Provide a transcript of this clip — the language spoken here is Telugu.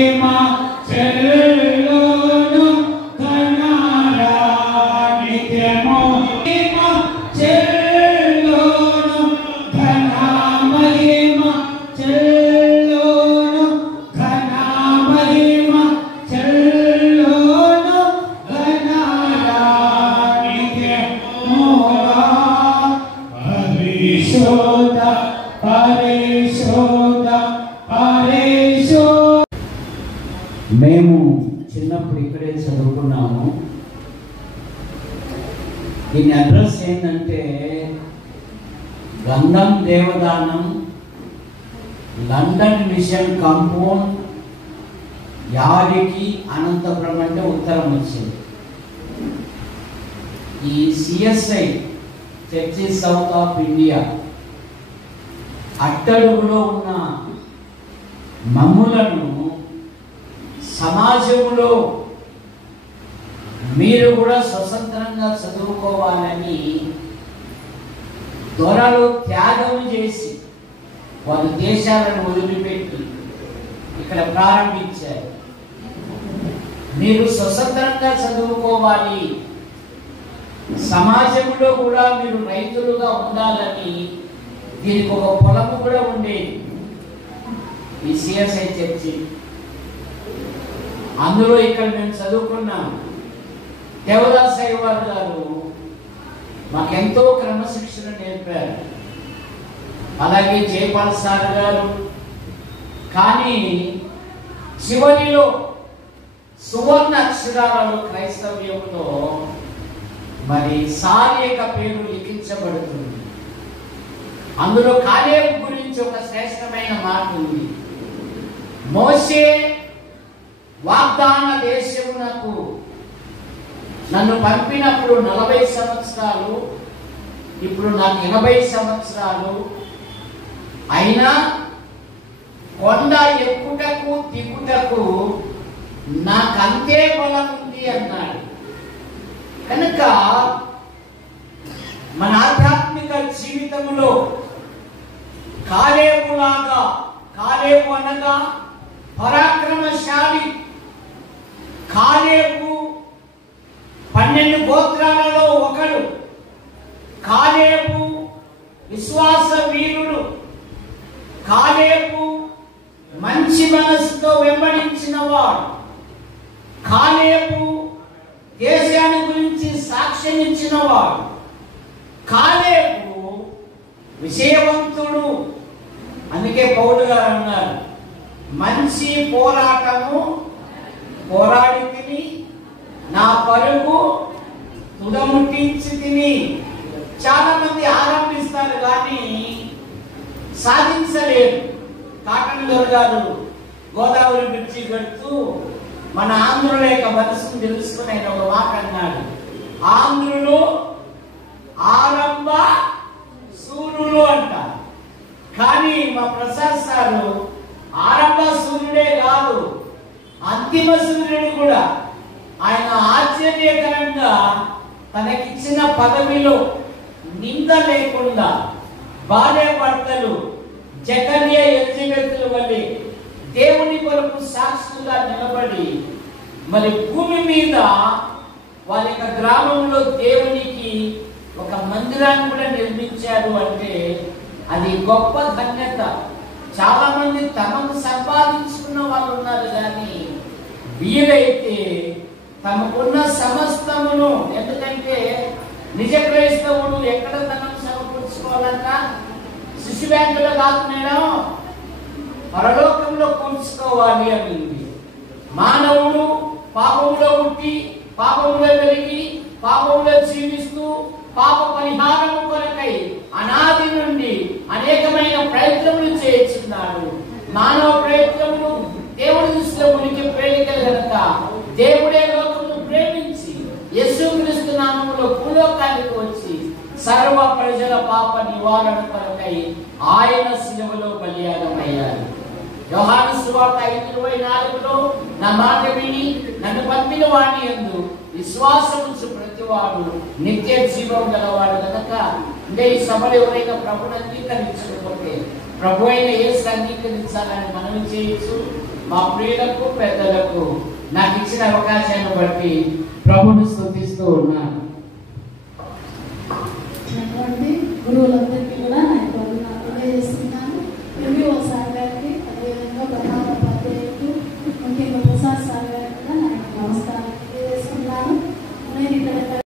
మహిమ చెల్లును ఘనరా నిత్యము మహిమ చెల్లును ఘన మహిమ చెల్లును ఘన మహిమ చెల్లును ఘనరా నిత్యము పరిశోధ పరిశోధ పరిశోధ. మేము చిన్నప్పుడు ఇక్కడే చదువుకున్నాము. దీని అడ్రస్ ఏంటంటే గంధం దేవదానం లండన్ మిషన్ కాంపౌండ్ యాడికి అనంతపురం అంటే ఉత్తరం వచ్చింది. ఈ CSI church south of India అట్టడుగులో ఉన్న మమ్ములను సమాజంలో మీరు కూడా స్వతంత్రంగా చదువుకోవాలని దొరలు త్యాగం చేసి వాళ్ళ దేశాలను వదిలిపెట్టి ఇక్కడ ప్రారంభించారు. మీరు స్వతంత్రంగా చదువుకోవాలి, సమాజంలో కూడా మీరు రైతులుగా ఉండాలని దీనికి ఒక పొలము కూడా ఉండేది ఈ సిఎస్ఐ చర్చి. అందులో ఇక్కడ మేము చదువుకున్నాం. దేవదాస్ అయ్యవారు గారు మాకెంతో క్రమశిక్షణ నేర్పారు, అలాగే జయపాల్ సార్ గారు. కానీ చివరిలో సువర్ణ అక్షరాలలో క్రైస్తవ్యంలో మరి సార్ యొక్క పేరు లిఖించబడుతుంది. అందులో కాలేబు గురించి ఒక శ్రేష్టమైన మాట ఉంది. మోషే వాగ్దాన దేశమునకు నన్ను పంపినప్పుడు 40 సంవత్సరాలు, ఇప్పుడు నాకు 80 సంవత్సరాలు అయినా కొండ ఎక్కుటకు దిగుటకు నాకంతే బలం ఉంది అన్నాడు. కనుక మన ఆధ్యాత్మిక జీవితంలో కాలేబులాగా, కాలేబు అనగా పరాక్రమశాలి, కాలేబు 12 గోత్రాలలో ఒకడు, కాలేబు విశ్వాస వీరుడు, కాలేబు మంచి మనసుతో వెంబడించిన వాడు, కాలేబు దేశాన్ని గురించి సాక్ష్యం ఇచ్చిన వాడు, కాలేబు విజయవంతుడు. అందుకే పౌలు గారు అన్నారు, మంచి పోరాటము పోరాడి తిని నా పరుగు తుదముట్టించి తిని. చాలా మంది ఆరంభిస్తారు కానీ సాధించలేరు. కాటన్ గారు గోదావరి బ్రిడ్జి కడుతూ మన ఆంధ్రుల యొక్క మనసును తెలుసుకునే ఒక మాట అన్నాడు, ఆంధ్రులు ఆరంభ సూర్యులు అంటారు. కానీ మా ప్రసాద్ సారు ఆరంభ సూర్యుడే కాదు, అంతిమ సూర్యుడు కూడా. ఆయన ఆశ్చర్యకరంగా తనకిచ్చిన పదవిలో నింద లేకుండా భార్య భర్తలు జకర్య ఎలిజబెత్తుల వల్లే దేవుని కొరకు సాక్షులుగా నిలబడి మరి భూమి మీద వాళ్ళ యొక్క గ్రామంలో దేవునికి ఒక మందిరాన్ని కూడా నిర్మించారు అంటే అది గొప్ప ధన్యత. చాలా మంది తమకు సంపాదించుకున్న వాళ్ళు ఉన్నారు కానీ వీరైతే తమకున్న సమస్తమును, ఎందుకంటే నిజ క్రైస్తవుడు ఎక్కడ ధనం సమకూర్చుకోవాలంట, శిశు బ్యాంకులో కాదు మేడం, పరలోకంలో కూర్చుకోవాలి అని. మానవుడు పాపంలో పుట్టి పాపంలో పెరిగి పాపంలో జీవిస్తూ పాప పరిహారం కొరకై అనాది నుండి అనేకమైన ప్రయత్నములు చేస్తున్నాడు. మానవ ప్రయత్నములు దేవుడి దృష్టిలో ఉనికి ప్రేరికలు కనుక దేవుడే లోకమును ప్రేమించి యేసుక్రీస్తు నామములో భూలోకానికి వచ్చి సర్వ ప్రజల పాప నివారణ కొరకై ఆయన శిలువలో బలియాగమయ్యారు. యోహాను సువార్త 5:24లో నా మాట విని నన్ను పంపిన వాని యందు విశ్వాసముంచు ప్రతివాడు నిత్య జీవం గలవాడు కనుక ఇంకా ఈ సభలు ఎవరైనా ప్రభుని అంగీకరించకపోతే ప్రభు అయిన యేసు అంగీకరించాలని మనవి చేయొచ్చు. మా ప్రియులకు పెద్దలకు నాకు ఇచ్చిన అవకాశాన్ని బట్టి ప్రభుని స్తుతిస్తూ ఉన్నాను. గురువులందరికీ కూడా